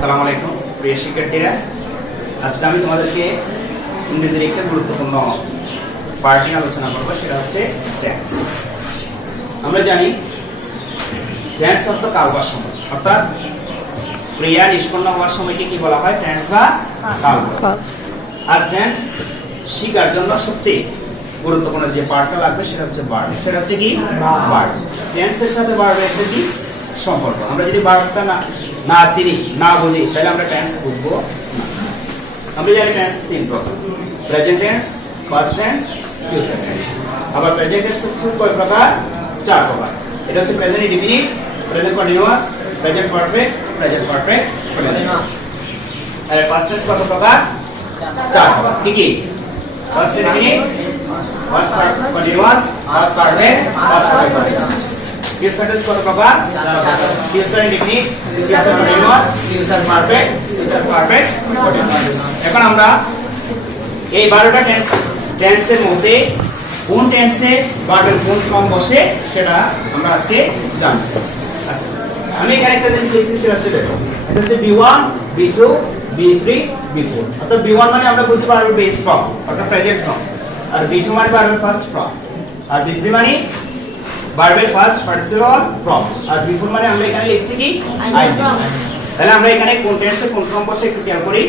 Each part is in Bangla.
আসসালামু আলাইকুম প্রিয় শিক্ষার্থীরা, আজকে আমি তোমাদেরকে ইংরেজির একটা গুরুত্বপূর্ণ পার্ট নিয়ে আলোচনা করবো, সেটা হচ্ছে টেন্স। আমরা জানি টেন্স অর্থ কালবা সময়, অর্থাৎ ক্রিয়া নিষ্পন্ন হওয়ার সময়কে কি বলা হয়? টেন্স বা কালবা। আর টেন্স শেখার জন্য সবচেয়ে গুরুত্বপূর্ণ যে পার্টটা লাগবে সেটা হচ্ছে ভার্ব। সেটা হচ্ছে কি? ভার্ব। টেন্সের সাথে ভার্বের একটা কি সম্পর্ক? আমরা যদি ভার্বটা না চিনি, না বুঝি, তাহলে আমরা টেন্স বুঝবো না। আমরা জানি টেন্স তিন প্রকার: present tense, past tense, future tense. আবার প্রেজেন্ট টেন্স কয় প্রকার? চার প্রকার। এটা হচ্ছে present indefinite, present continuous, present perfect, present perfect continuous. আর পাস্ট টেন্স কত প্রকার? চার প্রকার। কি কি? Past indefinite, past continuous, past perfect, past perfect continuous. Future tense কত প্রকার? Future indefinite, future continuous, future perfect, future perfect continuous. এখন আমরা এই 12টা টেন্সের মধ্যে কোন টেন্সে ভার্বের কোন ফর্ম বসে সেটা আমরা আজকে জানব। আচ্ছা, আমি এখানে একটা জিনিস লিখেছি, সেটা হচ্ছে দেখো, এটা হচ্ছে B1, B2, B3, B4। অর্থাৎ B1 মানে আমরা বলতে পারবো বেস ফর্ম, অর্থাৎ প্রেজেন্ট ফর্ম। আর B2 মানে ভার্বের ফার্স্ট ফর্ম। আর B3 মানে ভার্বের ফার্স্ট পার্টিসিপল ফর্ম। আর B4 মানে আমরা এখানে লিখছি কি? আইএনজি। তাহলে আমরা এখানে কোন টেন্সে কোন ফর্ম বসে একটু খেয়াল করি।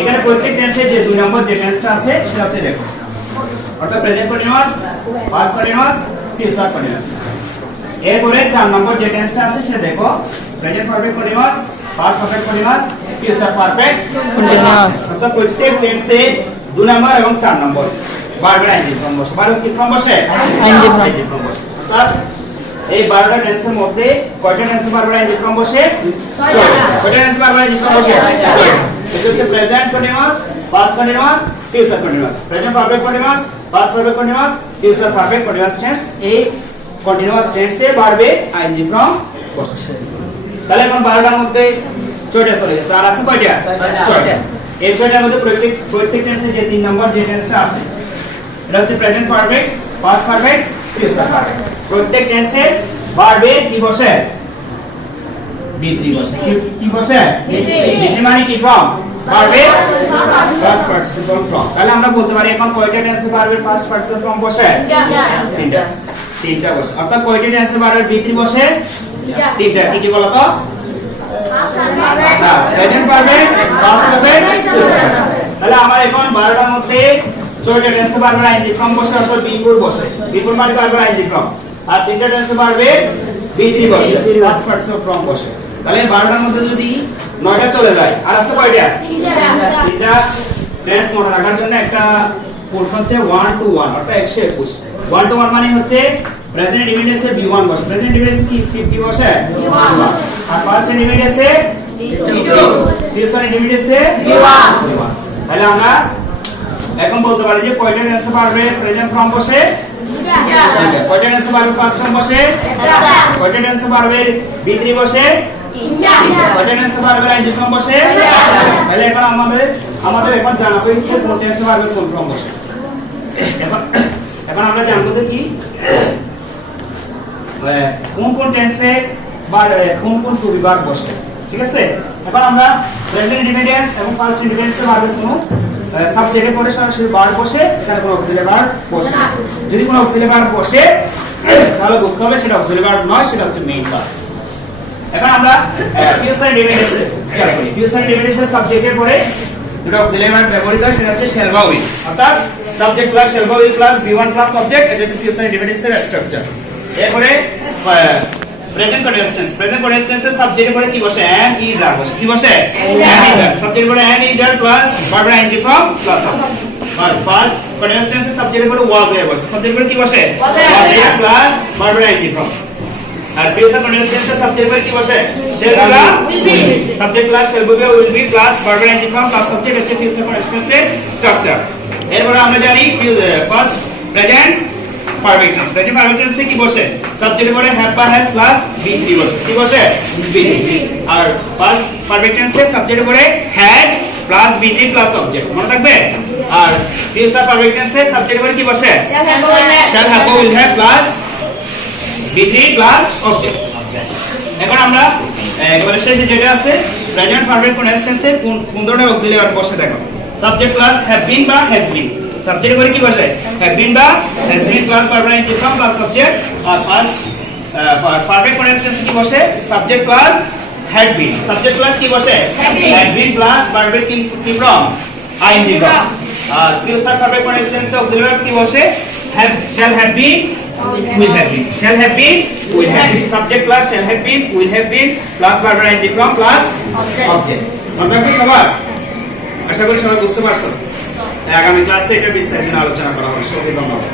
এখানে প্রত্যেক টেন্সে যে 2 নম্বর যে টেন্সটা আছে সেটা হচ্ছে দেখো, অর্থাৎ present continuous, past continuous, future continuous. এরপরে 4 নম্বর যে টেন্সটা আছে সেটা দেখো, present perfect continuous, past perfect continuous, future perfect continuous. অর্থাৎ প্রত্যেক টেন্সে 2 নম্বর এবং 4 নম্বর ভার্বের আইএনজি ফর্ম বসে। ভার্বের কি ফর্ম বসে? আইএনজি ফর্ম বসে। অর্থাৎ এই 12টা টেন্সের মধ্যে কয়টা টেন্সে ভার্বের আইএনজি ফর্ম বসে? 6টা। কয়টা টেন্সে ভার্বের আইএনজি ফর্ম বসে? 6টা। এটা হচ্ছে present continuous, past continuous, future continuous. Present perfect continuous, past perfect continuous, future perfect continuous tense. এই কন্টিনিউয়াস টেন্সে ভার্বের আইএনজি ফর্ম বসে। তাহলে এখন 12টার মধ্যে 6টা চলে গেছে, আর আছে কয়টা? 6টা। এই 6টার মধ্যে প্রত্যেক টেন্সে যে 3 নম্বর যে টেন্সটা আছে এটা হচ্ছে present perfect, past perfect, future perfect. প্রত্যেক টেন্সে ভার্বে কি বসে? B3 বসে। কি বসে? B3 মানে কি ফর্ম? ভার্বের ফার্স্ট পার্টিসিপল ফর্ম। তাহলে আমরা বলতে পারি এখন কয়টা টেন্সে ভার্বের ফার্স্ট পার্টিসিপল ফর্ম বসে? তিনটা বসে। অর্থাৎ কয়টা টেন্সে ভার্বের B3 বসে? তিনটা। কি কি বলো তো? Present perfect, past perfect, future perfect. তাহলে আমার এখন 12টার মধ্যে 6টা টেন্সে ভার্বের আইএনজি ফর্ম বসে, অর্থাৎ B4 বসে। B4 মানে ভার্বের আইএনজি ফর্ম। আর তিনটা টেন্সে ভার্বের B3 বসে, ফার্স্ট পার্টিসিপল ফর্ম বসে। তাহলে 12টার মধ্যে যদি 9টা চলে যায়, আর আছে কয়টা? তিনটা টেন্স মনে রাখার জন্য একটা কোড হচ্ছে 1 to 1, অর্থাৎ 121। 1 to 1 মানে হচ্ছে প্রেজেন্ট ইনডিফিনিটে B1 বসে। প্রেজেন্ট ইনডিফিনিটে কি 50 বসে? B1। আর পাস্ট ইনডিফিনিটে B2। ফিউচার ইনডিফিনিটে B1। তাহলে আমরা এখন বলতে পারি যে কয়টা টেন্সে ভার্বে প্রেজেন্ট ফর্ম বসে? কয়টা টেন্সে ভার্বে পাস্ট ফর্ম বসে? কয়টা টেন্সে ভার্বে B3 বসে? কয়টা টেন্সে ভার্বে আইএনজি ফর্ম বসে? তাহলে এখন আমাদের এখন জানা হয়েছে কোন টেন্সে ভার্বে কোন ফর্ম বসে। এখন আমরা জানবো যে কি কোন টেন্সে বা কোন টু বি ভার্ব বসে। ঠিক আছে? এখন আমরা প্রেজেন্ট ইনডিফিনিট এবং পাস্ট ইনডিফিনিটে ভার্বের কোন সাবজেক্টে পড়ে সরাসরি ভার্ব বসে, এখানে কোনো অক্সিলারি ভার্ব বসে না। যদি কোনো অক্সিলারি ভার্ব বসে তাহলে বুঝতে হবে সেটা অক্সিলারি ভার্ব নয়, সেটা হচ্ছে মেইন ভার্ব। এখন আমরা ফিউচার ইনডিফিনিটে খেয়াল করি। ফিউচার ইনডিফিনিটে সাবজেক্টে পড়ে যেটা অক্সিলারি ভার্ব ব্যবহৃত হয় সেটা হচ্ছে শ্যাল বা উইল, অর্থাৎ সাবজেক্ট প্লাস শ্যাল বা will plus B1 plus subject. এটা হচ্ছে ফিউচার ইনডিফিনিটের স্ট্রাকচার। এরপরে present continuous tense. Present continuous টেন্সের সাবজেক্টে পড়ে কি বসে? am, is, are বসে। কি বসে? am, is, are। সাবজেক্টে পড়ে am, is, are প্লাস ভার্বের আইএনজি ফর্ম প্লাস সাবজেক্ট। আর পাস্ট কন্টিনিউয়াস টেন্সের সাবজেক্টে পড়ে was, were বসে। সাবজেক্টে পড়ে কি বসে? was, were প্লাস ভার্বের আইএনজি ফর্ম। আর ফিউচার কন্টিনিউয়াস টেন্সের সাবজেক্টে পড়ে কি বসে? shall be, will be। Subject plus shall be, will be plus ভার্বের আইএনজি ফর্ম প্লাস সাবজেক্ট হচ্ছে ফিউচার কন্টিনিউয়াস টেন্সের স্ট্রাকচার। এরপর আমরা জানি first present perfect tense. Present perfect টেন্সে কি বসে? সাবজেক্টে পড়ে have বা has প্লাস B3 বসে। কি বসে? B3। আর পাস্ট পারফেক্ট টেন্সে সাবজেক্টে পড়ে had plus B3 plus object, মনে থাকবে। আর ফিউচার পারফেক্ট টেন্সে সাবজেক্টে পড়ে কি বসে? shall have বা will have plus B3 plus object. এখন আমরা একেবারে শেষে যেটা আছে প্রেজেন্ট পারফেক্ট কন্টিনিউয়াস টেন্সে কোন ধরনের অক্সিলিয়ারি ভার্ব বসে দেখো সাবজেক্ট প্লাস হ্যাভ বিন বা হ্যাজ বিন সাবজেক্ট করে কি বসে হ্যাভ বিন বা has been plus verb infinitive form plus subject আর ফার্স্ট পারফেক্ট কন্টিনিউয়াস টেন্সে কি বসে subject plus had been subject plus কি বসে had been plus verb কি from ing from R future perfect continuous tense auxiliary verb কি বসে have shall have been will have been shall have been will have been subject plus shall have been will have been plus verb ing from plus object মনে রাখবে সবার আশা করি সবাই বুঝতে পারছো আগামী ক্লাসে এটা বিস্তারিত আলোচনা করা হবে সবাইকে ধন্যবাদ